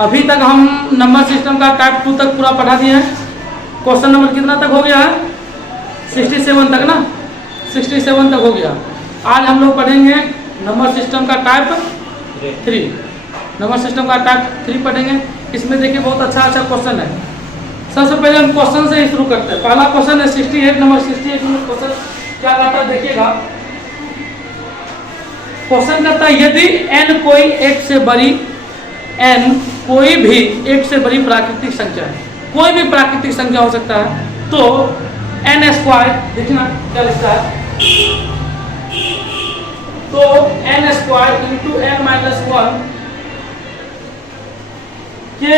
अभी तक हम नंबर सिस्टम का टाइप 2 तक पूरा पढ़ा दिए हैं। क्वेश्चन नंबर कितना तक हो गया है? 67 तक ना, 67 तक हो गया। आज हम लोग पढ़ेंगे नंबर सिस्टम का टाइप 3। नंबर सिस्टम का टाइप 3 पढ़ेंगे। इसमें देखिए बहुत अच्छा क्वेश्चन है। सबसे पहले हम क्वेश्चन से ही शुरू करते हैं। पहला क्वेश्चन है 68 नंबर 68 में क्वेश्चन क्या कहता है देखिएगा। क्वेश्चन कहता है यदि n कोई एक से बड़ी n कोई भी एक से बड़ी प्राकृतिक संख्या है, कोई भी प्राकृतिक संख्या हो सकता है, तो n स्क्वायर देखिए ना क्या लिखता है, तो n square into n minus 1 के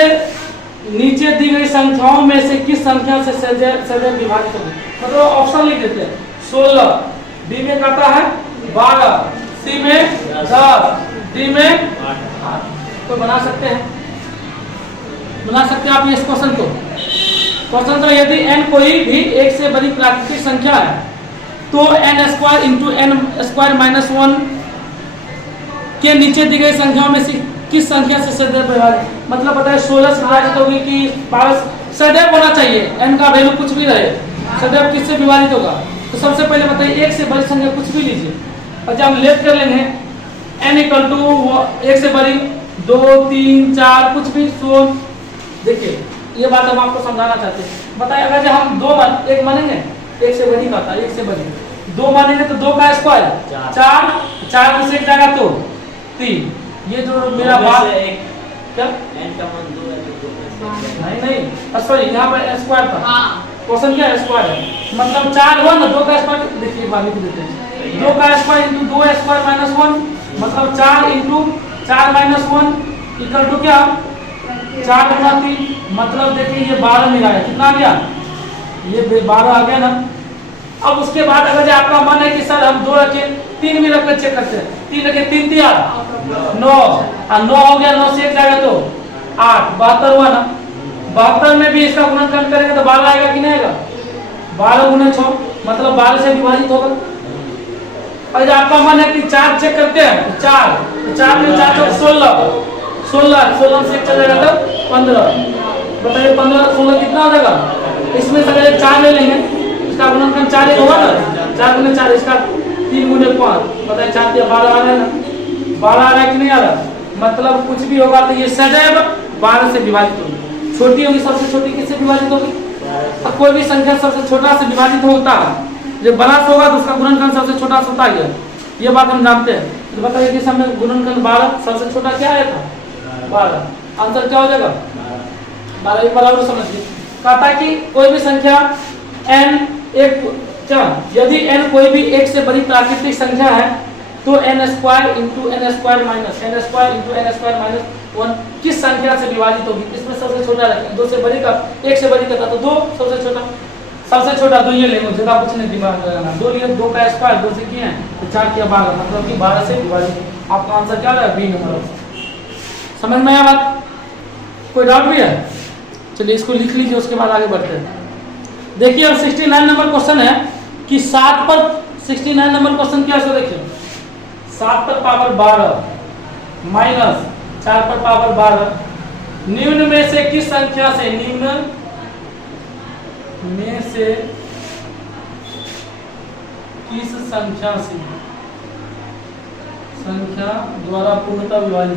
नीचे दी गई संख्याओं में से किस संख्या से सदैव विभाजित होगी। मतलब ऑप्शन लिख देते हैं 16, डी में कहता है 12, सी में 10, डी में 8। तो बना सकते हैं आप इस क्वेश्चन को। क्वेश्चन तो यदि n कोई भी एक से बड़ी प्राकृतिक संख्या है तो n square into n square minus 1 के नीचे दी गई संख्याओं में से किस संख्या से सदैव विभाजित, मतलब बताए 16 से विभाजित होगी कि 12, सदैव होना चाहिए। n का वैल्यू कुछ भी रहे, सदैव किससे विभाजित होगा। तो सबसे पहले बताइए एक से बड़ी संख्या कुछ भी लीजिए और जब हम लेट कर लेंगे n इक्वल टू एक से बड़ी 2, 3, 4 कुछ भी 16। देखिए ये बात हम आपको समझाना चाहते हैं। बताइए अगर जब हम 2 एक मानेंगे, एक से बड़ी का था, एक से बड़ी 2 मानेंगे तो 2 का स्क्वायर 4, 4 में से एक जाएगा तो 3। ये जो मेरा बात क्या n का मान 2 है, नहीं सॉरी यहाँ पर स्क्वायर था। क्वेश्चन क्या है स्क्वायर है, मतलब 4 हुआ ना, 2 का स्क्वायर देखिए बाद में देते हैं 2 का स्क्वायर इंटू 2 स्क्वायर माइनस 1, मतलब 4 इंटू 4 माइनस 1 इक्वल टू क्या 4 गुना 3, मतलब देखिए ये 12 मिला है। कितना आ गया, ये 12 आ गया ना। अब उसके बाद अगर आपका मन है कि सर हम 2 रखे 3 भी रख कर चेक करते हैं, 3 रखे 3 3 9 और 9 हो गया, 9 से एक जाएगा तो 8, 72 हुआ ना। 72 में भी इसका गुणनखंड करेंगे तो 12 आएगा कि नहीं आएगा, 12 गुना 6 मतलब 12 से विभाजित होगा। और जब आपका मन है कि 4 चेक करते हैं तो 4 में 4 चौक 16 से एक चला जाएगा तो 15। बताइए 15 16 कितना हो जाएगा, इसमें से अगर 4 ले लेंगे इसका गुणनखंड 4 एक होगा ना, 4 गुना 4 इसका 3 गुने 5, बताइए 4 से 12 आ रहा है ना, 12 आ रहा है कि नहीं आ रहा। मतलब कुछ भी होगा तो ये सदैव 12 से विभाजित होगी। छोटी होगी सबसे छोटी किससे विभाजित होगी, और कोई भी संख्या सबसे छोटा से विभाजित होता है, जब बड़ा से होगा तो उसका गुणनखंड सबसे छोटा से होता है। ये बात हम जानते हैं। तो बताइए कि समय गुणनखंड 12 सबसे छोटा क्या आया था 12, आंसर क्या हो जाएगा 12। एक बार और समझिए, कहता है कि कोई भी संख्या n एक क्या, यदि n कोई भी एक से बड़ी प्राकृतिक संख्या है तो n square into n square minus 1 किस संख्या से विभाजित होगी। इसमें सबसे छोटा रखें, 2 से बड़ी का, एक से बड़ी का था तो 2 सबसे छोटा 2 ये लेंगे, ज्यादा कुछ नहीं दिमाग लगाना। 2 लिए 2 का स्क्वायर 2 से किए हैं तो 4 किया 12, मतलब कि 12 से विभाजित। आपका आंसर क्या है बी नंबर। समझ में आया बात, कोई डाउट भी है? चलिए इसको लिख लीजिए, उसके बाद आगे बढ़ते हैं। देखिए अब 69 नंबर क्वेश्चन है कि 7 पर 69 नंबर क्वेश्चन क्या है, देखिए 7 पर पावर 12 माइनस 4 पर पावर 12 निम्न में से किस संख्या से, निम्न में से किस संख्या द्वारा पूर्णतः विभाजित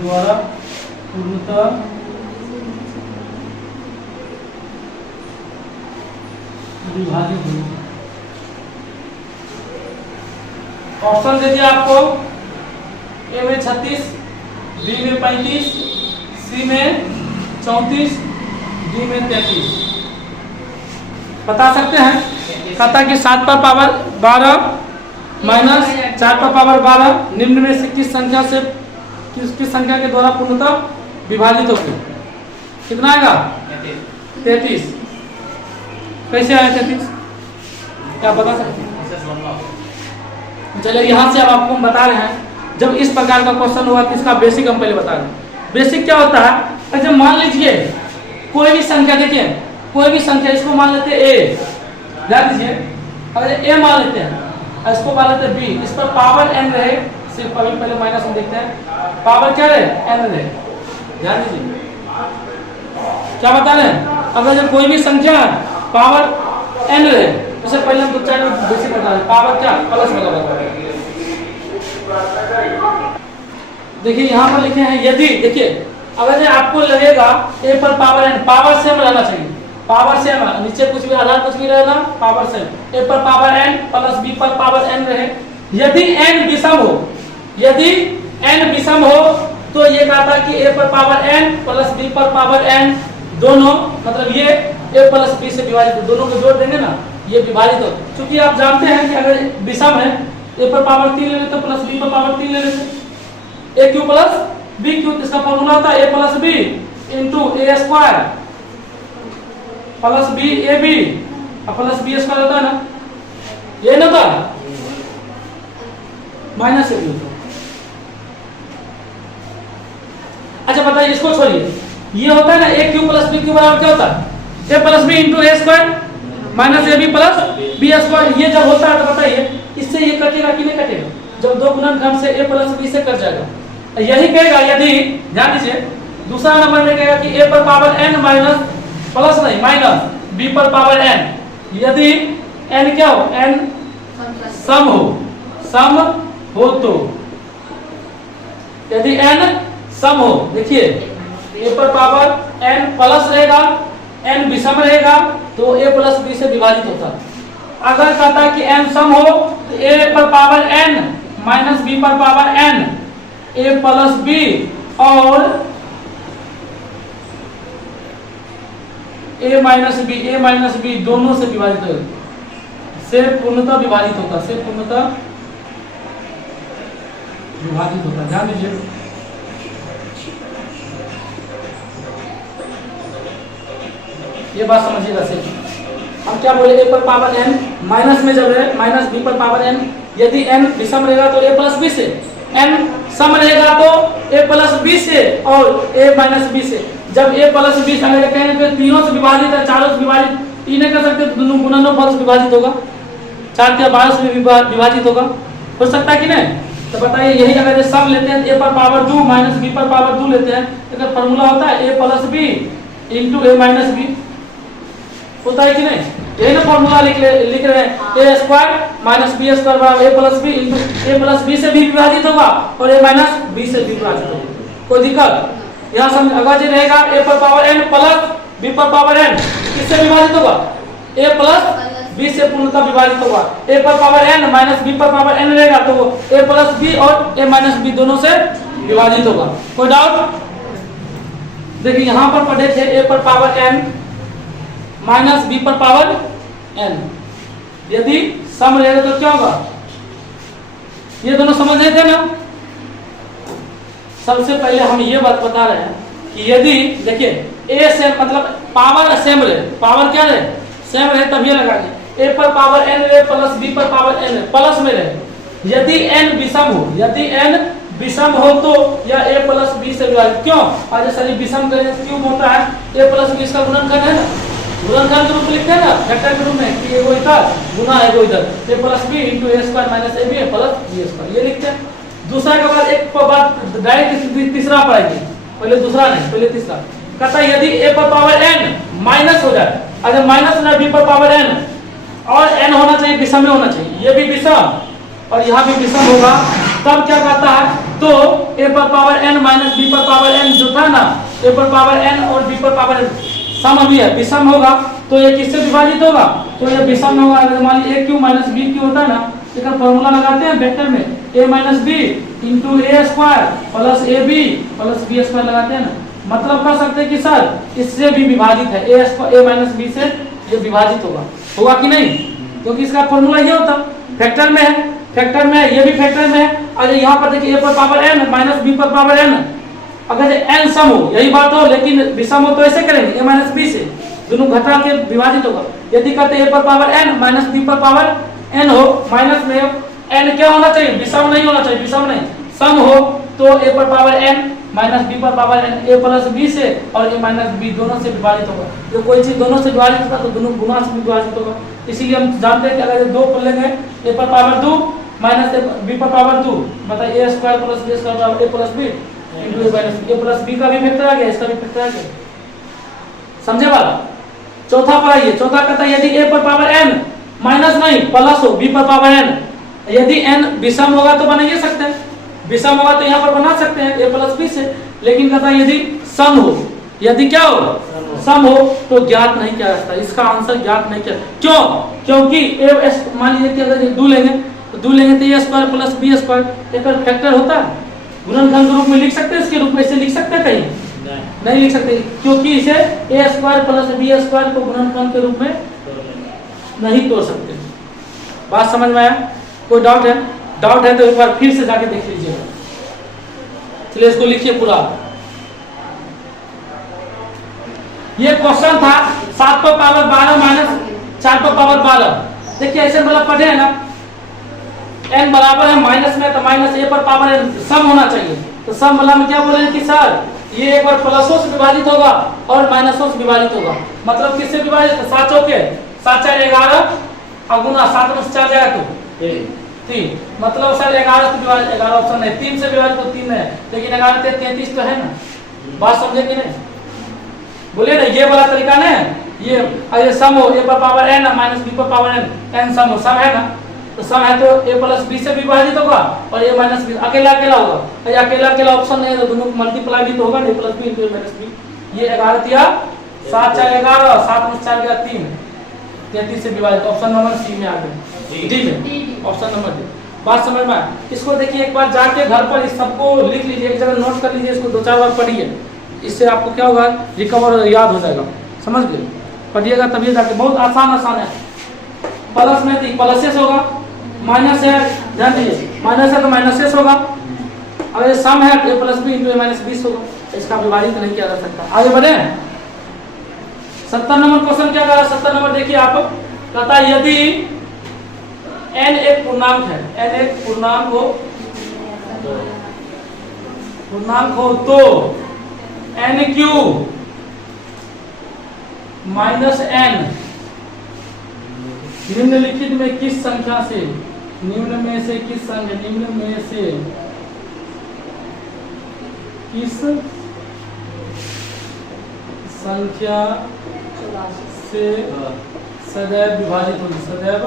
होगी। ऑप्शन दे दिया आपको, ए में 36, बी में 35, सी में 34, डी में 33। बता सकते हैं। कहता कि 7 पर पावर 12 माइनस 4 पर पावर 12 निम्न में से किस संख्या के द्वारा पूर्णतः विभाजित होगी। कितना आएगा 33। कैसे आया 33, क्या बता सकते हैं? चलिए यहाँ से अब आपको हम बता रहे हैं, जब इस प्रकार का क्वेश्चन हुआ तो इसका बेसिक हम पहले बता रहे हैं। बेसिक क्या होता है, जब मान लीजिए कोई भी संख्या, देखिए कोई भी संख्या, इसको मान लेते हैं ए, ध्यान दीजिए, अगर ए मान लेते हैं, इसको मान लेते हैं बी, इस पर पावर n रहे, सिर्फ पहले माइनस हम देखते हैं, पावर क्या रहे n रहे, ध्यान दीजिए क्या बता रहे हैं, अगर जब कोई भी संख्या पावर n रहे, उससे पहले हम 2-4 बेसिक बता रहे, पावर क्या प्लस वाला बता रहे हैं। देखिए यहाँ पर लिखे हैं यदि, देखिए अगर आपको लगेगा a पर पावर n, पावर सेम रहना चाहिए, पावर सेम, नीचे कुछ भी आधार कुछ भी रहेगा, पावर सेम, a पर पावर n प्लस b पर पावर n रहे। यदि n विषम हो, यदि n विषम हो तो ये कहा था कि a पर पावर n प्लस b पर पावर n दोनों, मतलब ये a प्लस b से विभाजित, दोनों को जोड़ देंगे ना, ये विभाजित हो। क्योंकि आप जानते हैं कि अगर विषम है a पर पावर 3 ले लेते तो प्लस b पर पावर 3 ले लेते, a cube plus b cube, इसका फॉर्मूला होता है a plus b into a square plus b A B plus b square होता है ना, ये ना था माइनस ए बी। अच्छा बताइए, इसको छोड़िए, ये होता है ना a cube plus b cube बराबर क्या होता है, a plus b into A square minus A B plus b square. ये जब होता है तो बताइए इससे ये कटेगा कि नहीं कटेगा, जब दो गुणनखंड से a प्लस b से कट जाएगा। यही कहेगा, यदि ध्यान दीजिए दूसरा नंबर में कहेगा कि a पर पावर n माइनस, प्लस नहीं माइनस b पर पावर n, यदि n क्या हो, n सम हो तो, यदि n सम हो, देखिए a पर पावर n प्लस रहेगा, n विषम रहेगा तो a प्लस b से विभाजित होता है। अगर कहता है कि n सम हो तो a पर पावर n माइनस b पर power n, a plus b और a माइनस b दोनों से विभाजित होगा, से पूर्णतः विभाजित होता, से पूर्णतः विभाजित होता। ध्यान दीजिए, ये बात समझिएगा सही। हम क्या बोले, a पर पावर n माइनस में जब है माइनस b पर पावर n, यदि n विषम रहेगा तो a प्लस b से, n सम रहेगा तो a प्लस b से और a माइनस b से। जब a प्लस b अगर कहें तो तीनों से विभाजित है, चारों से विभाजित तीन नहीं कर सकते, दोनों गुणनफल से विभाजित होगा, 4 के 12 से विभाजित होगा, हो सकता है कि नहीं। तो बताइए यही अगर सम लेते हैं तो a पर पावर 2 माइनस b पर पावर 2 लेते हैं, तो फॉर्मूला होता है a plus b into a minus b, होता है कि नहीं। यही ना फॉर्मूला लिख रहे हैं, a square minus b square बराबर a plus b into a plus b से भी विभाजित होगा और a माइनस b से भी विभाजित होगा। कोई दिक्कत यहाँ समझ, अगर जो रहेगा a पर पावर n प्लस b पर पावर n किससे विभाजित होगा, a प्लस b से पूर्णतः विभाजित होगा। a पर पावर n माइनस b पर पावर n रहेगा तो a प्लस b और a माइनस b दोनों से विभाजित होगा। कोई डाउट। देखिए यहाँ पर पढ़े थे a पर पावर n माइनस b पर पावर n, यदि सम रहेगा तो क्या होगा, ये दोनों समझ रहे थे ना। सबसे पहले हम ये बात बता रहे हैं कि यदि देखिए a सेम, मतलब पावर सेम रहे, पावर क्या रहे, सेम रहे, तब ये लगाएंगे a पर पावर n रहे प्लस b पर पावर n रहे, प्लस में रहे। यदि n विषम हो, यदि n विषम हो तो यह a प्लस b से विभाजित, क्यों, और जैसे विषम करें क्यों होता है, a प्लस b इसका गुणनखंड है ना, गुणनखंड के रूप में लिखते हैं ना, वेक्टर के रूप में कि एगो इधर गुना एगो इधर, a plus b into a square minus ab plus b square, ये लिखते हैं। दूसरा के बाद एक बात डायरेक्ट तीसरा पढ़ाएंगे, पहले दूसरा नहीं पहले तीसरा। कहता है यदि a पर पावर n माइनस हो जाए, अगर माइनस हो जाए b पर पावर n और n होना चाहिए विषम में होना चाहिए, ये भी विषम और यहाँ भी विषम होगा, तब क्या कहता है, तो a पर पावर n माइनस b पर पावर n जो था ना, a पर पावर n और b पर पावर n सम भी है, विषम होगा तो ये किससे विभाजित होगा, तो ये विषम होगा। अगर मान लीजिए a Q minus b Q होता है ना, इसका फॉर्मूला लगाते हैं वेक्टर में a minus b into a square plus A B plus B square लगाते हैं ना, मतलब कर सकते हैं कि सर इससे भी विभाजित है, a माइनस b से ये विभाजित होगा कि नहीं, क्योंकि इसका फॉर्मूला ये होता फैक्टर में है, फैक्टर में है, ये भी फैक्टर में है। अगर यहाँ पर देखिए a पर पावर n माइनस b पर पावर n, अगर n सम हो, यही बात हो, लेकिन विषम हो तो ऐसे करेंगे a माइनस b से, दोनों घटा के विभाजित होगा। यदि कहते a पर पावर n माइनस b पर पावर n हो, माइनस में n क्या होना चाहिए, विषम नहीं होना चाहिए, विषम नहीं सम हो तो a पर पावर n माइनस b पर power n a plus b से और a माइनस b दोनों से विभाजित होगा। जो कोई चीज दोनों से विभाजित होगा तो दोनों गुना से विभाजित होगा, इसीलिए हम जानते हैं कि अगर दो कर लेंगे a पर पावर 2 माइनस b पर पावर 2, बताइए a square plus b square बराबर a plus b into a minus a plus b का भी फैक्टर आ गया, इसका भी फैक्टर आ गया। समझे बात? चौथा पर आइए, चौथा कहता है यदि a पर पावर n माइनस नहीं प्लस हो b पर पावर n, यदि n विषम होगा तो बना ये सकते हैं, विषम होगा तो यहाँ पर बना सकते हैं a प्लस b से, लेकिन कहता है यदि सम हो, यदि क्या हो सम हो तो ज्ञात नहीं किया जाता, इसका आंसर ज्ञात नहीं किया। क्यों? क्योंकि a मान लीजिए कि अगर दो लेंगे तो a square plus b square एक फैक्टर होता है, गुणनखंड के रूप में लिख सकते हैं, इसके रूप में इसे लिख सकते हैं कहीं नहीं लिख सकते, क्योंकि इसे a square plus b square को गुणनखंड के रूप में नहीं तोड़ सकते। बात समझ में आया? कोई डाउट है? डाउट है तो एक बार फिर से जाके देख लीजिएगा। चलिए इसको लिखिए पूरा। ये क्वेश्चन था 7 पर पावर 12 माइनस 4 पर पावर 12। देखिए ऐसे मतलब पढ़े है ना, n बराबर है माइनस में तो माइनस a पर पावर n सम होना चाहिए, तो सम वाला में क्या बोले कि सर ये एक बार प्लसों से विभाजित होगा और माइनसों से विभाजित होगा, मतलब किससे विभाजित? सातों के, 7 4 11 और गुना 7 में 4 जाएगा तो 3, मतलब सर 11 से विभाजित, 11 ऑप्शन है, 3 से विभाजित तो 3 है, लेकिन 11 से 33 तो है ना। बात समझे कि नहीं? बोलिए ना, ये वाला तरीका ना, ये अगर सम हो a पर पावर n माइनस b पर पावर n सम हो, सम है ना, तो सम है तो a प्लस b से विभाजित होगा और a माइनस b अकेला अकेला होगा, और अकेला अकेला ऑप्शन नहीं है तो दोनों को मल्टीप्लाई भी तो होगा, a plus b into minus b। ये 11 दिया 7 4 11 7 में 4 गया 3, 33 से विभाजित, ऑप्शन नंबर सी में आ गया, डी में, ऑप्शन नंबर डी। बात समझ में आया? इसको देखिए एक बार जाके घर पर इस सबको लिख लीजिए, एक जगह नोट कर लीजिए, इसको 2-4 बार पढ़िए, इससे आपको क्या होगा रिकवर याद हो जाएगा। समझ गए? पढ़िएगा तभी जाके, बहुत आसान है। प्लस में थी प्लस एस होगा, माइनस है ध्यान दीजिए, माइनस है तो माइनस एस होगा, अगर सम है a plus B into minus 20 होगा, इसका विभाजित नहीं किया जा सकता। आगे बढ़े 70 नंबर क्वेश्चन क्या कहा? 70 नंबर देखिए आप, कहता है यदि n एक पूर्णांक है, n एक पूर्णांक हो तो n क्यूब माइनस n निम्नलिखित में किस संख्या से, निम्न में से किस संख्या, निम्न में से किस संख्या से सदैव विभाजित होगी, सदैव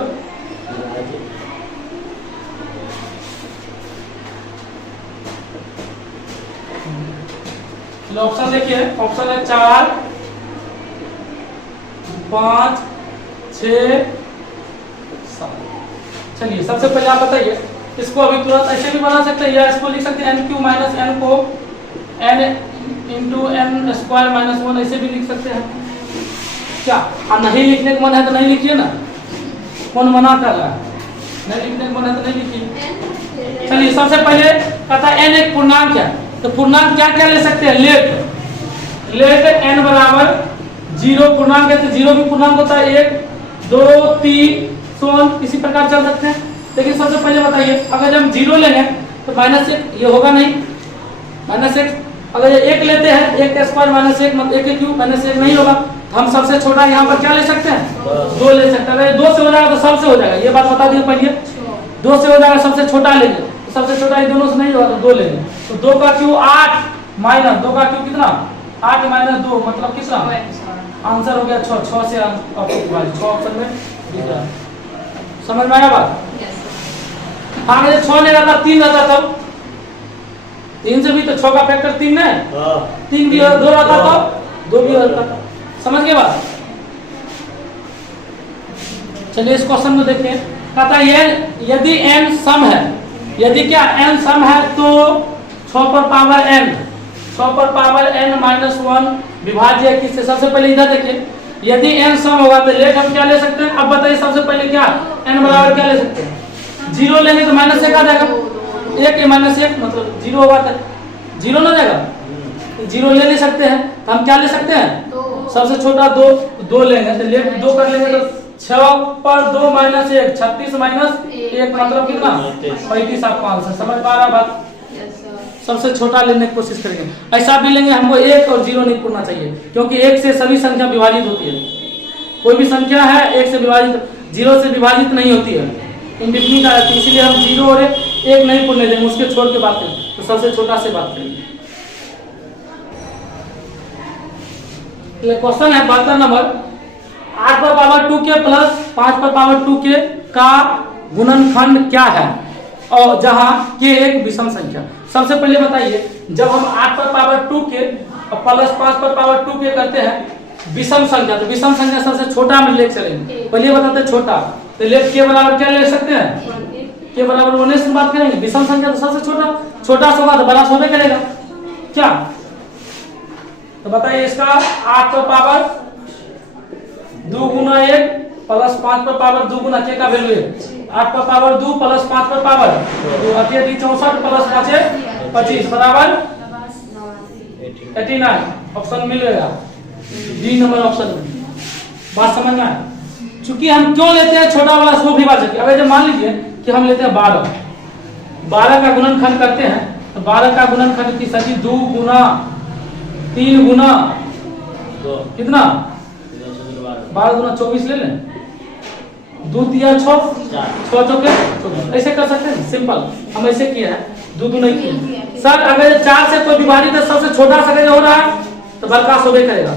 ऑप्शन देखिए, ऑप्शन है 4 5 6 7। चलिए सबसे पहले आप बताइए, इसको अभी तुरंत ऐसे भी बना सकते हैं या इसको लिख सकते हैं n क्यू माइनस n को n into n square minus 1 ऐसे भी लिख सकते हैं क्या? नहीं लिखने का मन है तो नहीं लिखिए ना, कौन मना कर रहा है? नहीं लिखने का मन है तो नहीं लिखिए। चलिए सबसे पहले कहता n एक पूर्णांक है, तो पूर्णांक क्या क्या ले सकते हैं? लेट n बराबर 0 पूर्णांक है तो 0 भी पूर्णांक होता है, 1 2 3 सोन इसी प्रकार चल सकते हैं। लेकिन सबसे पहले बताइए, अगर हम 0 लेंगे तो माइनस 1 ये होगा नहीं, माइनस 1, अगर ये 1 लेते हैं 1 का स्क्वायर माइनस 1 मतलब 1 क्यूब माइनस 1 नहीं होगा, तो हम सबसे छोटा यहाँ पर क्या ले सकते हैं? 2 ले सकते हैं। अगर 2 से हो जाएगा तो सबसे हो जाएगा, ये बात बता दिए पहले, 2 से हो जाएगा सबसे छोटा लेंगे, तो सबसे छोटा ये दोनों से नहीं होगा तो 2 लेंगे, तो 2 का क्यूब 8 माइनस 2 का क्यूब कितना? 8 माइनस 2 मतलब कितना? आंसर हो गया 6, 6 से आपको 6 ऑप्शन में दिख रहा है। समझ में आया बात? हाँ, अगर 6 नहीं रहता 3 रहता तब 3 से भी तो 6 का फैक्टर 3 है, 3 भी 2 रहता तब 2 भी रहता। समझ गए बात? चलिए इस क्वेश्चन को देखिए, कहता है यदि n सम है, यदि क्या n सम है तो 6 पर पावर n, 6 पर पावर n माइनस 1 विभाज्य किससे? सबसे पहले इधर देखिए, यदि n सम होगा तो लेट हम क्या ले सकते हैं? अब बताइए सबसे पहले क्या n बराबर क्या ले सकते हैं? 0 लेंगे तो माइनस 1 आ जाएगा, 1 माइनस 1 मतलब 0 होगा तो 0 ना जाएगा, 0 ले सकते हैं, तो हम क्या ले सकते हैं? सबसे छोटा 2 लेंगे तो लेट 2 कर लेंगे तो 6 पर 2 माइनस 1 36 माइनस 1 मतलब कितना? 35 आपको आंसर। समझ पा रहा बात? सबसे छोटा लेने की कोशिश करेंगे। ऐसा भी लेंगे, हमको 1 और 0 नहीं पूछना चाहिए, क्योंकि 1 से सभी संख्या विभाजित होती है, कोई भी संख्या है 1 से विभाजित, 0 से विभाजित नहीं होती है, इंडिफिनिट आ जाती है, इसीलिए हम 0 और 1 नहीं पूछने देंगे, उसके छोड़ के बात करें, तो सबसे छोटा से बात करेंगे। क्वेश्चन है 72 नंबर, 8 पर पावर 2 के प्लस 5 पर पावर 2 के का गुणनखंड क्या है, और जहां के एक विषम संख्या। सबसे पहले बताइए, जब हम 8 पर पावर 2 के और प्लस 5 पर पावर 2 के करते हैं विषम संख्या, तो विषम संख्या सबसे छोटा हम ले चलेंगे। पहले बताते छोटा, तो लेफ्ट के बराबर क्या ले सकते हैं, के बराबर होने से बात करेंगे। विषम संख्या तो सबसे छोटा, छोटा से होगा तो बड़ा होबे करेगा क्या। तो बताइए इसका 8 पर पावर 2 गुना 1 प्लस 5 पर पावर 2 गुना के का वैल्यू है 8 पर पावर 2 प्लस 5 पर पावर 2 अति 64 प्लस 5 25 बराबर 89। ऑप्शन मिलेगा डी नंबर ऑप्शन में। बात समझ में आया। चूंकि हम क्यों लेते हैं छोटा वाला सो विभाजक, अगर जब मान लीजिए कि हम लेते हैं 12 का गुणनखंड करते हैं, तो 12 का गुणनखंड की सभी 2 गुना 3 गुना कितना 12 गुना 24 ले लें, 2 तिया 6 6 चौके 24, ऐसे कर सकते हैं। सिंपल हम ऐसे किया है, 2 2 नहीं किया। सर अगर 4 से कोई विभाजित है, सबसे छोटा सा हो रहा है तो बरखास्त होबे करेगा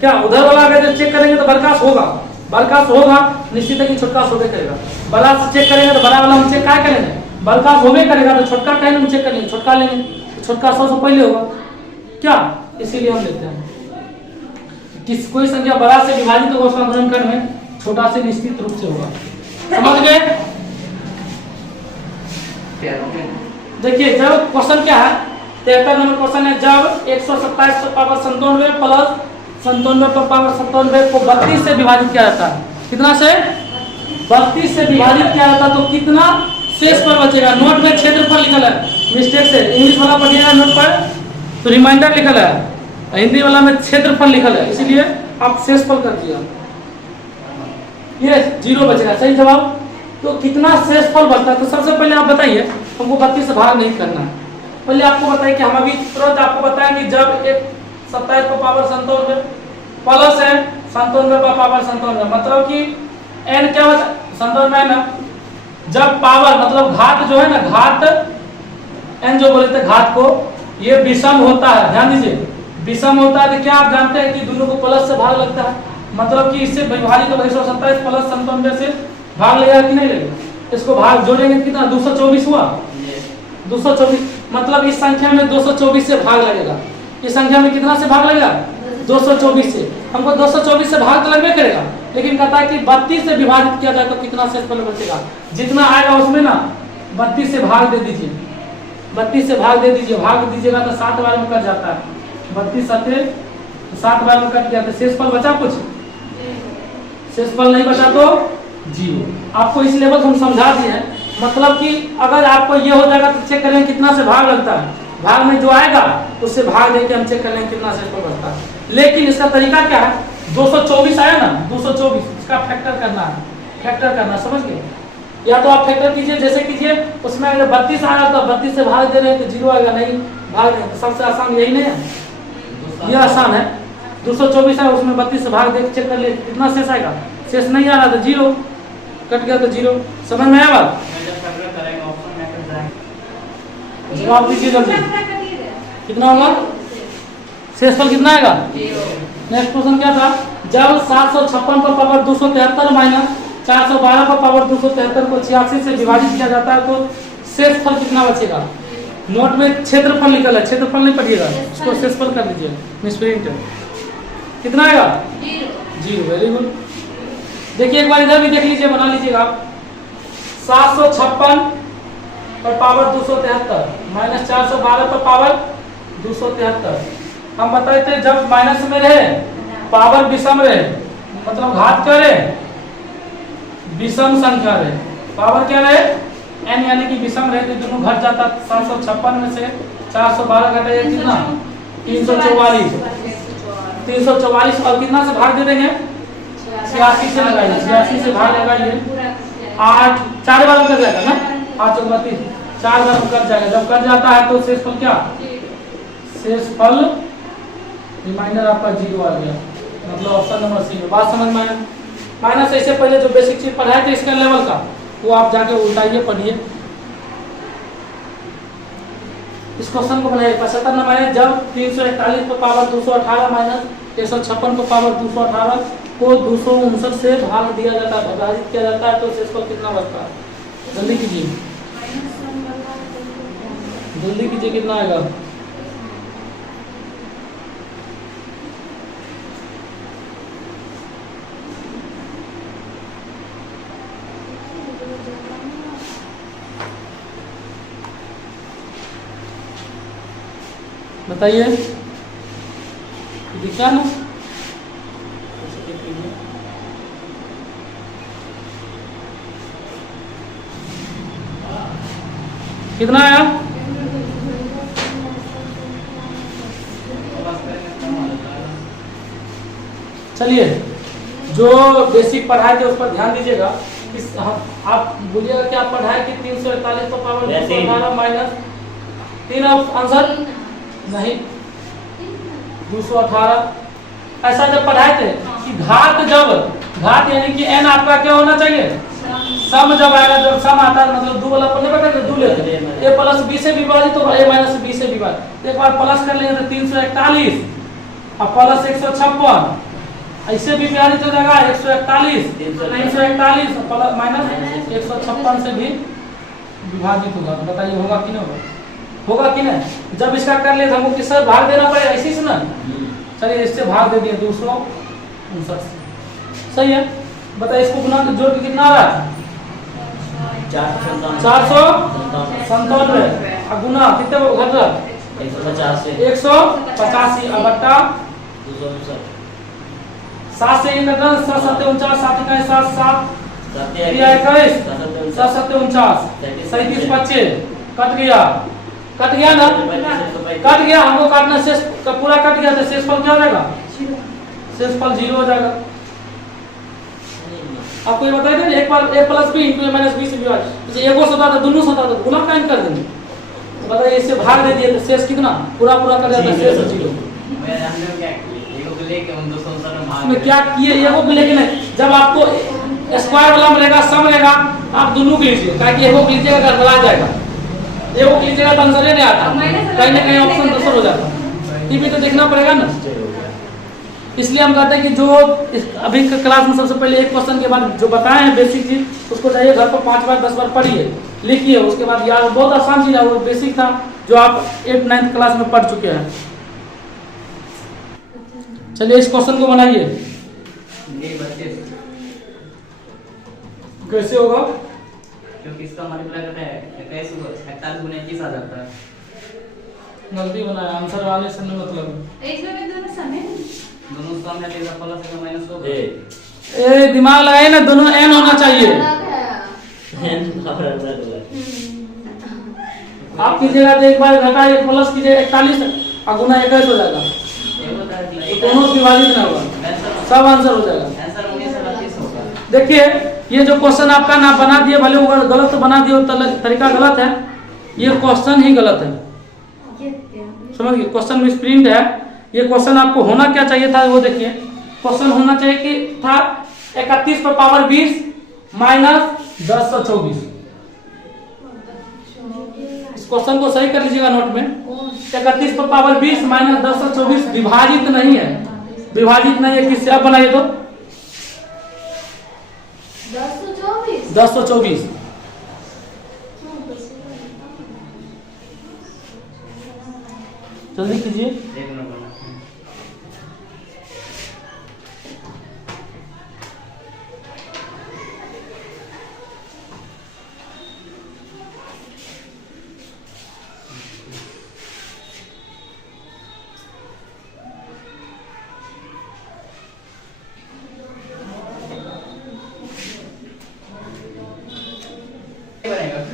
क्या। उधर वाला अगर चेक करेंगे तो बरखास्त होगा निश्चित है कि छोटका होबे करेगा। बड़ा से चेक करेंगे तो बड़ा वाला हम चेक क्या करेंगे, बरखास्त होबे करेगा, तो छोटका कहीं हम चेक करेंगे, छोटका लेंगे, छोटका 100 से पहले होगा क्या, इसीलिए हम लेते हैं। किस कोई संख्या बड़ा से विभाजित होगा उसका गुणनखंड में छोटा से निश्चित रूप से होगा। समझ गए। देखिए जब क्वेश्चन क्या है 73 नंबर क्वेश्चन है, जब 127 पर पावर 97 प्लस 97 पर पावर 97 को 32 से विभाजित किया जाता है, कितना से 32 से विभाजित किया जाता तो कितना शेष पर बचेगा। नोट में क्षेत्रफल लिखल है, मिस्टेक से इंग्लिश वाला पढ़िएगा नोट पर तो रिमाइंडर लिखल है, हिंदी वाला में क्षेत्रफल लिखल है, इसीलिए आप शेषफल कर दिया, ये 0 बचेगा। सही जवाब। तो कितना शेषफल बचता है, तो सबसे पहले आप बताइए, हमको 32 से भाग नहीं करना है। पहले आपको बताइए कि हम अभी तुरंत आपको बताएं कि जब एक 27 पर पावर 97 प्लस है 97 पर पावर 97, मतलब कि n क्या होता है 97 में ना, जब पावर मतलब घात जो है ना, घात n जो बोले थे घात को, ये विषम होता है, ध्यान दीजिए विषम होता है तो क्या आप जानते हैं कि दोनों को प्लस से भाग लगता है, मतलब कि इससे विभाजित 127 प्लस 97 से भाग लगेगा कि नहीं लगेगा। इसको भाग जोड़ेंगे कितना 224 हुआ, 224 मतलब इस संख्या में 224 से भाग लगेगा। इस संख्या में कितना से भाग लगेगा 224 से। हमको 224 से भाग तो लगने करेगा, लेकिन कहता है कि 32 से विभाजित किया जाए तो कितना शेषफल बचेगा। जितना आएगा उसमें ना 32 से भाग दे दीजिए, 32 से भाग दे दीजिए, भाग दीजिएगा तो 7 बार में कट जाता है, 32 साथे 7 बार में कट गया तो शेषफल बचा कुछ, शेषफल नहीं बचा तो 0। आपको इस लेवल हम समझा दिए हैं, मतलब कि अगर आपको ये हो जाएगा तो चेक करेंगे कितना से भाग लगता है, भाग में जो आएगा उससे भाग देके हम चेक कर लेंगे कितना शेषफल बचता है। लेकिन इसका तरीका क्या है, 224 आया ना 224 इसका फैक्टर करना है, फैक्टर करना, समझ गए। या तो आप फैक्टर कीजिए, जैसे कीजिए उसमें अगर 32 आया तो 32 से भाग दे रहे हैं तो 0 आएगा, नहीं भाग रहे हैं तो सबसे आसान यही नहीं है, यह आसान है। 224 है उसमें 32 से भाग दे चेक कर ले कितना शेष आएगा, शेष नहीं आ रहा तो 0 कट गया तो 0। समझ में आया बात। जवाब दीजिए जल्दी, कितना होगा शेषफल कितना आएगा। नेक्स्ट क्वेश्चन क्या था, जब 756 पर पावर 273 माइनस 412 पर पावर 273 को 86 से विभाजित किया जाता है तो शेषफल कितना बचेगा। नोट में क्षेत्रफल निकल है, क्षेत्रफल नहीं पढ़िएगा, इसको शेषफल कर लीजिए मिसप्रिंट। कितना आएगा 0। Very good. देखिए एक बार इधर भी देख लीजिए, बना लीजिएगा आप। 756 पर पावर 273 माइनस 412 पर पावर 273। हम बताए थे जब माइनस में रहे पावर विषम रहे, मतलब घात क्या रहे, विषम संख्या रहे, पावर क्या रहे n यानी कि विषम रहे तो दोनों घट जाता। 756 में से 412 घटाइए कितना 344, 344 और कितना से भाग दे देंगे 86 से लगाइए, 86 से भाग लगाइए 8 4 बार कर जाएगा ना, 8 और 32 4 बार कट जाएगा। जब कट जाता है तो शेषफल क्या, शेषफल रिमाइंडर आपका 0 आ गया, मतलब ऑप्शन नंबर सी में। बात समझ में आया। माइनस ऐसे पहले जो बेसिक चीज पढ़ाए थे इसका लेवल का वो आप जाके उल्टाइए पढ़िए। इस क्वेश्चन को बनाइए। 75 नंबर है, जब 341 पर पावर 218 माइनस 156 पर पावर 218 को 259 से भाग दिया जाता है, विभाजित किया जाता है, तो शेषफल कितना बचता है? जल्दी कीजिए, जल्दी कीजिए, कितना आएगा? बताइए, दिखा ना? कितना आया? चलिए, जो बेसिक पढ़ाई थे उस पर ध्यान दीजिएगा। आप बोलिएगा कि आप पढ़ाए कि 341 पर पावर 218 माइनस 3 आंसर नहीं 218। ऐसा जब पढ़ाए थे कि घात यानी कि n आपका क्या होना चाहिए? सम जब आएगा, जब सम आता है मतलब दो वाला पढ़ने बेटा दो लेते a प्लस b से विभाजित होगा a माइनस b से विभाजित। एक बार प्लस कर लेंगे तो 341 और प्लस 156 ऐसे भी विभाजित हो जाएगा 141 341 प्लस माइनस 156 से भी विभाजित होगा। तो बताइए होगा कि नहीं होगा? होगा कि नहीं? जब इसका कर ले हमको किससे भाग देना पड़ेगा? इसी से ना। चलिए इससे भाग दे दिए 259 सही है। बताइए इसको गुना जोड़ के कितना आ रहा है? 497 गुना कितने घट रहा? 185 बट्टा 7 से 7 7 49 7 का 7 7 21 7 7 49 37 25 कट गया ना? कट गया, हमको काटना शेष का पूरा कट गया तो शेषफल क्या हो जाएगा? शेषफल 0 हो जाएगा। आपको ये बताया था एक बार a plus b into a minus b से विभाजित, जैसे एगो सता था दोनों सता था गुना काइन कर देंगे। तो बताइए इससे भाग दे दिए तो शेष कितना? पूरा कट जाता है, शेष 0। इसमें क्या किए? एगो को लेके नहीं, जब आपको स्क्वायर वाला मिलेगा सम मिलेगा आप दोनों के लीजिए, ताकि एगो को लीजिएगा गड़बड़ा जाएगा, एगो को लीजिएगा तो आंसर नहीं आता, कहीं ना कहीं ऑप्शन दूसरा हो जाता है। ये भी तो देखना पड़ेगा ना। इसलिए हम कहते हैं कि जो अभी क्लास में सबसे पहले एक क्वेश्चन के बाद जो बताए हैं बेसिक चीज उसको जाइए घर पर 5 बार 10 बार पढ़िए, लिखिए, उसके बाद याद। बहुत आसान चीज है, वो बेसिक था जो आप 8th 9th क्लास में पढ़ चुके हैं। चलिए इस क्वेश्चन को बनाइए। कैसे होगा? क्योंकि इसका मल्टीप्लाई करते हैं 41 गुना 21 आ जाता है। गलती बनाया, आंसर वाले से नहीं मतलब। इसमें भी दोनों सम है, दोनों सम है, तो प्लस और माइनस होगा। ए दिमाग लगाए ना, दोनों n होना चाहिए। आप कीजिएगा तो एक बार घटा 1 प्लस कीजिए 41 और गुना 21 हो जाएगा, दोनों विभाजित ना होगा, सब आंसर हो जाएगा। आंसर 19 होगा। देखिए ये जो क्वेश्चन आपका ना बना दिए, भले वो गलत बना दिए, तरीका गलत है, ये क्वेश्चन ही गलत है। समझिए क्वेश्चन में प्रिंट है, ये क्वेश्चन आपको होना क्या चाहिए था वो देखिए। क्वेश्चन होना चाहिए कि था 31 पर पावर 20 माइनस 1024। इस क्वेश्चन को सही कर लीजिएगा नोट में। 31 पर पावर 20 माइनस 1024 विभाजित नहीं है, विभाजित नहीं है, किससे आप बनाइए तो 1024। जल्दी कीजिए।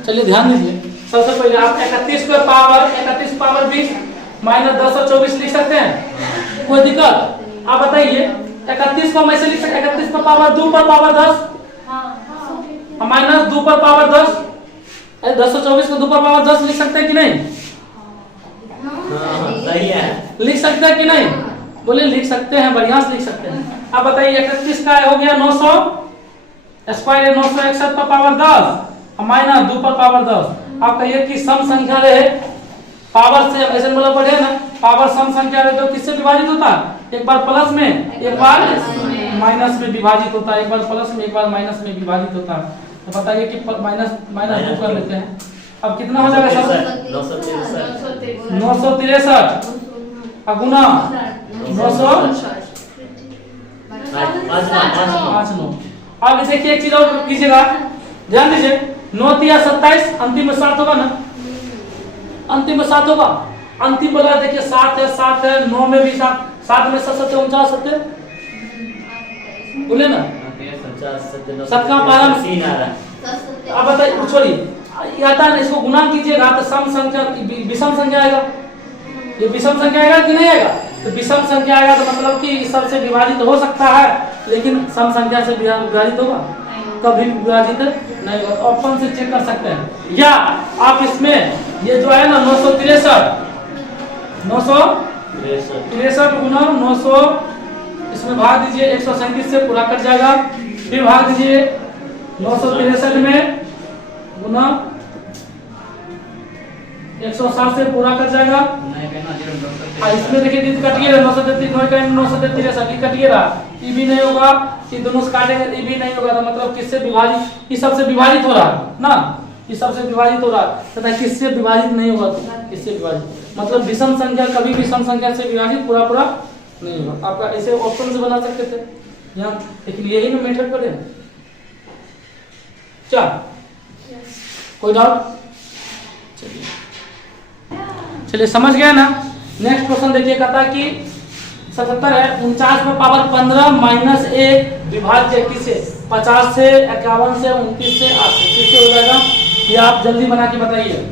चलिए ध्यान दीजिए, सबसे पहले आप 31 पर पावर 20 माइनस 1024 लिख सकते हैं, कोई दिक्कत? आप बताइए 31 को मैं से लिख सकते 31 पर पावर 2 पर पावर 10 माइनस 2 पर पावर 10, 1024 को 2 पर पावर 10 लिख सकते हैं कि नहीं? सही है, लिख सकते हैं कि नहीं? बोले लिख सकते हैं, बढ़िया से लिख सकते हैं। आप बताइए 31 का हो गया 900 स्क्वायर 961 पर पावर 10 माइनस 2 पर पावर 10। आप कहिए कि सम संख्या रहे पावर से ऐसे मतलब पढ़े ना, पावर सम संख्या है तो किससे विभाजित होता है? एक बार प्लस में, एक बार माइनस में विभाजित होता है, एक बार प्लस में, एक बार माइनस में विभाजित होता है। तो बताइए कि माइनस माइनस 2 कर लेते हैं। अब कितना हो जाएगा सब? 963 गुना 959। अब देखिए एक चीज और कीजिएगा, ध्यान दीजिए, 9 तिया 27, अंतिम में 7 होगा ना, अंतिम में 7 होगा। अंतिम वाला देखिए 7 है, 7 है, 9 में भी 7, 7 में 7 7 49 सत्य बोले ना, 7 का पारा सीन आ रहा है। अब बताइए, छोड़िए आता है, इसको गुना कीजिएगा तो सम संख्या विषम संख्या आएगा। ये विषम संख्या आएगा कि नहीं आएगा? तो विषम संख्या आएगा तो मतलब कि इस सबसे विभाजित हो सकता है, लेकिन सम संख्या से विभाजित होगा? कभी विभाजित नहीं होगा। ऑप्शन से चेक कर सकते हैं, या आप इसमें ये जो है ना 963 गुना 900, इसमें भाग दीजिए 137 से, पूरा कट जाएगा। फिर भाग दीजिए 963 में गुना 160 से, पूरा कट जाएगा। इसमें देखिए दीदी कटिएगा 933 कटिएगा, ये भी नहीं होगा, ये दोनों से काटेंगे ये भी नहीं होगा। तो मतलब किससे विभाजित? इस सबसे विभाजित हो रहा है ना, इस सबसे विभाजित हो रहा है, तथा किससे विभाजित नहीं होगा? तो किससे विभाजित? मतलब विषम संख्या कभी भी सम संख्या से विभाजित पूरा पूरा नहीं होगा। आपका ऐसे ऑप्शन से बना सकते थे यहाँ, लेकिन यही ना मेथड पर है। क्या कोई डाउट? चलिए समझ गए ना। नेक्स्ट क्वेश्चन देखिए, कहता है कि 77 है, 49 में पावर 15 माइनस 1 विभाज्य किसे? 50 से, 51 से, 29 से, 8 से, किससे हो जाएगा? ये आप जल्दी बना के बताइए।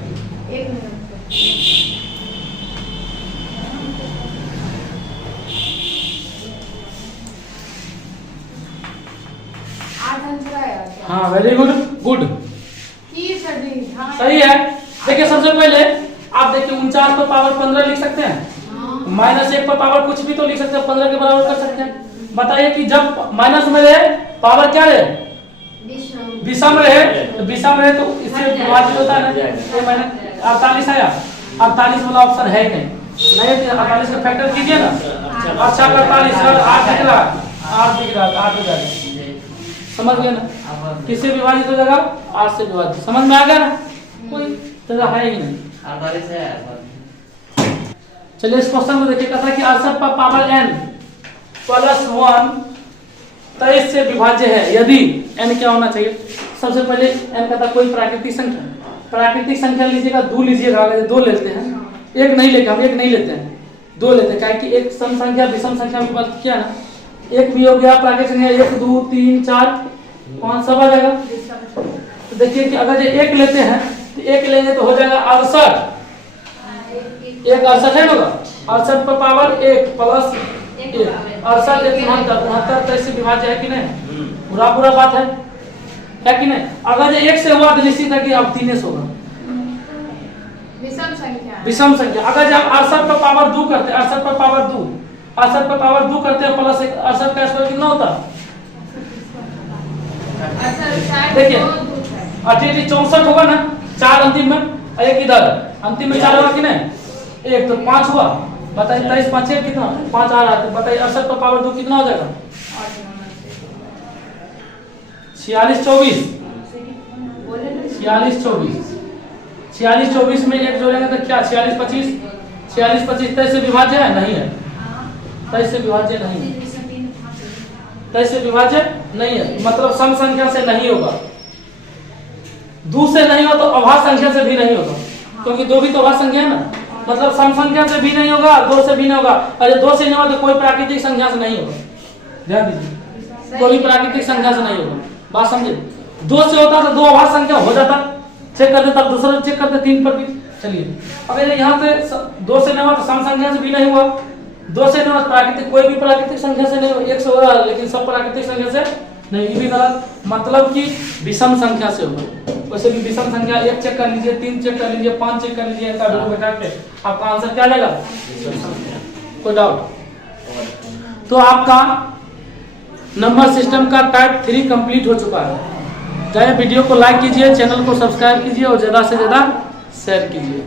हाँ वेरी गुड, गुड सही है। देखिए सबसे पहले आप देखिए 49 पर पावर 15 लिख सकते हैं, माइनस 1 पर पावर कुछ भी तो लिख सकते हैं, 15 के बराबर कर सकते हैं। बताइए कि जब माइनस में रहे पावर क्या है? विषम रहे, तो विषम रहे तो इससे विभाजित होता है ना। ये मैंने 48 आया, 48 वाला ऑप्शन है ही नहीं, 48 का फैक्टर कीजिए ना। अच्छा 48 8 दिख रहा, 8 दिख रहा, 8 हो जाएगा। समझ गए ना, किससे विभाजित हो जाएगा? 8 से विभाजित। समझ में आ गया ना? कोई तरह है ही नहीं। 48 है। चलिए इस क्वेश्चन को देखिए, कहता है कि 68 पर पावर n प्लस 1 23 से विभाज्य है यदि n क्या होना चाहिए? सबसे पहले n कहता है कोई प्राकृतिक संख्या, प्राकृतिक संख्या लीजिएगा, 2 लीजिएगा, अगर 2 लेते हैं, एक नहीं लेते, हम एक नहीं लेते हैं, 2 लेते हैं, क्या कि एक सम संख्या विषम संख्या में विभाजित किया ना, एक भी हो गया प्राकृतिक संख्या, 1 2 3 4 5 सब आ जाएगा। तो देखिए कि अगर ये 1 लेते हैं तो 1 लेंगे तो हो जाएगा 68, 1 68 है ना, 68 पर पावर 1 प्लस 1, 68 1 69 23 से विभाज्य है कि नहीं? पूरा पूरा बात है कि नहीं? अगर ये 1 से हुआ तो निश्चित है कि अब 3 से होगा, विषम संख्या। अगर जब 68 पर पावर 2 करते हैं, 68 पर पावर 2, 68 पर पावर 2 करते हैं प्लस 1, 68 का स्क्वायर कितना होता है? देखिए 68 64 होगा ना, 4 अंतिम में, 1 इधर, अंतिम में 4 होगा कि नहीं? 1 तो 5 हुआ। बताइए 23 5 6 कितना? 5 आ रहा है। बताइए 68 पर पावर 2 कितना हो जाएगा? 46 24, 46 24, 46 24 में 1 जोड़ेंगे तो क्या 46 25, 46 25 23 से विभाज्य है? नहीं है, 23 से विभाज्य नहीं है, 23 से विभाज्य नहीं है, मतलब सम संख्या से नहीं होगा। 2 से नहीं हो तो अभाज्य संख्या से भी नहीं होगा, क्योंकि 2 भी तो अभाज्य संख्या है ना, मतलब सम संख्या से भी नहीं होगा, 2 से भी नहीं होगा। अरे 2 से नहीं होगा तो कोई प्राकृतिक संख्या से नहीं होगा, ध्यान दीजिए, कोई प्राकृतिक संख्या से नहीं होगा। बात समझे? 2 से होता तो 2 अभाज्य संख्या हो जाता, चेक कर देता, दूसरा चेक करते 3 पर भी। चलिए अगर यहाँ पे 2 से नहीं हुआ तो सम संख्या से भी नहीं हुआ, 2 से नहीं हुआ प्राकृतिक, कोई भी प्राकृतिक संख्या से नहीं हुआ, 1 से हो रहा है लेकिन सब प्राकृतिक संख्या से नहीं, ये भी गलत, मतलब कि विषम संख्या से होगा। वैसे भी विषम संख्या 1 चेक कर लीजिए, 3 चेक कर लीजिए, 5 चेक कर लीजिए, ऐसा वीडियो बैठा के आपका आंसर क्या आएगा? कोई डाउट? तो आपका नंबर सिस्टम का टाइप 3 कंप्लीट हो चुका है। चाहे वीडियो को लाइक कीजिए, चैनल को सब्सक्राइब कीजिए और ज़्यादा से ज़्यादा शेयर कीजिए।